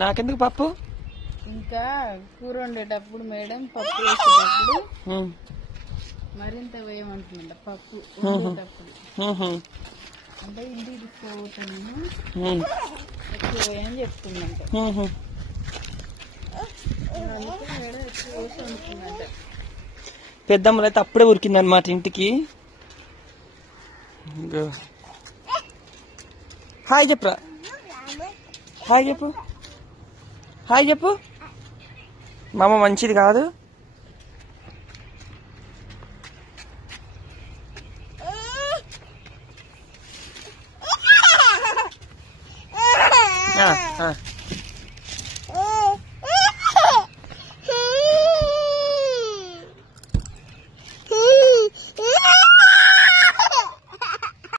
నాకెందుకు పప్పు? ఇంకా కూర వండేటప్పుడు మేడం పప్పు వేసేటప్పుడు మరింత వేయమంటుందంట పప్పు వండేటప్పుడు. అంటే ఇంటికి తీసుకుపోతాను ఎక్కువ వేయని చెప్తుందంట. అందుకే మేడం ఎక్కువ వేసి వండుతుందంట. పెద్దమ్మలు అయితే అప్పుడే ఉరికిందనమాట ఇంటికి. హాయ్ చెప్పురా, హాయ్ చెప్పు. మా అమ్మ మంచిది కాదు. ఆ